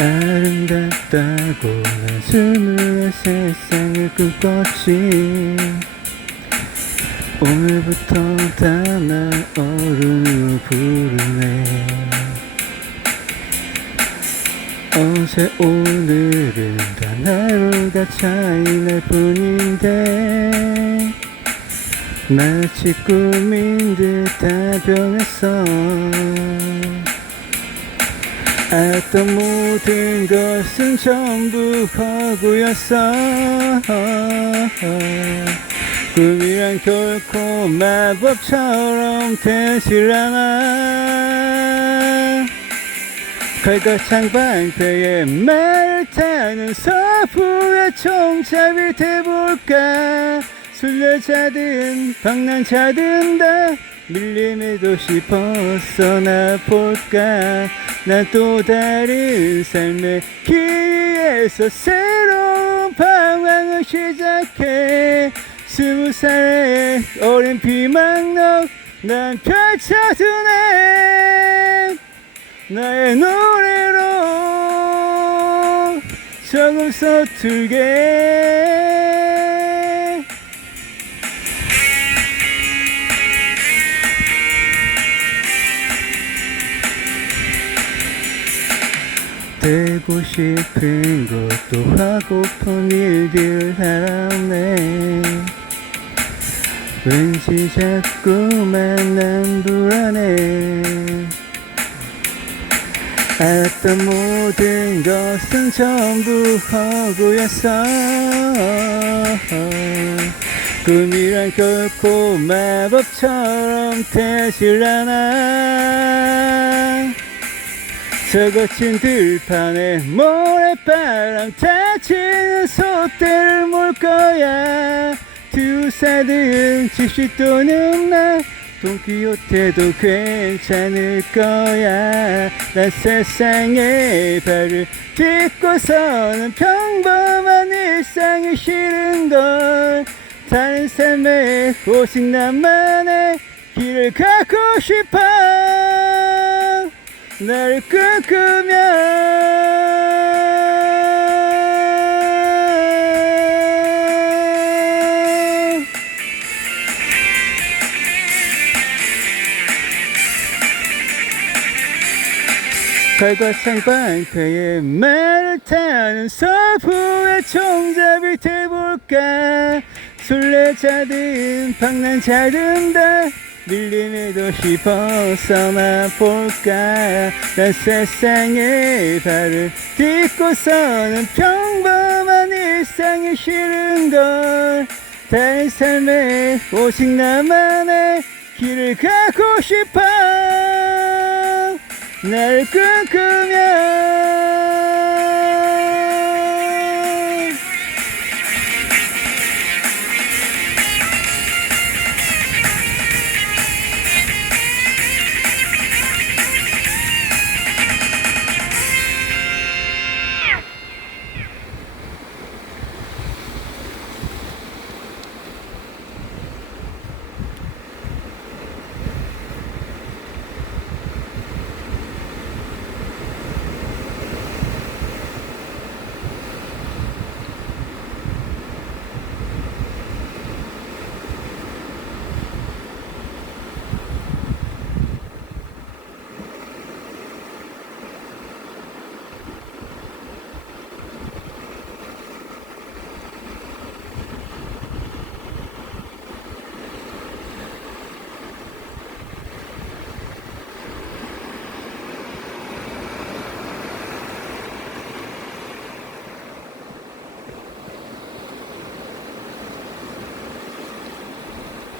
아름답다고 난 스물네 세상을 꿈꿨지 오늘부터 다날 어른으로 부르네. 어제 오늘은 단 하루가 차이 날 뿐인데 마치 꿈인 듯 다 변했어 알았던 모든 것은 전부 허구였어. 꿈이란 결코 마법처럼 되질 않아. 칼과 창방패에 말을 타는 서부의 총잡이 돼볼까 순례자든 방랑자든 다. 밀림의 도시 벗어나 볼까? 난 또 다른 삶의 길에서 새로운 방황을 시작해. 스무 살의 어린 비망록 난 펼쳐두네 나의 노래로 조금 서툴게 되고 싶은 것도 하고픈 일들을 하네. 왠지 자꾸만 난 불안해. 알았던 모든 것은 전부 허구였어. 꿈이란 결코 마법처럼 되질 않아 저 거친 들판에 모래바람 다치는 소떼를 몰 거야. 두 살은 집시 또는 나? 돈키호테도 괜찮을 거야. 난 세상에 발을 딛고서는 평범한 일상이 싫은걸. 다른 삶에 오직 나만의 길을 가고 싶어 나를 꿈꾸며 칼과 창방패에 말을 타는 서부의 총잡이 돼볼까? 순례자든 방랑자든 다 도시 벗어나 볼까? 난 세상에 발을 딛고서는 평범한 일상이 싫은걸. 다른 삶에 오직 나만의 길을 가고 싶어. 날 꿈꾸며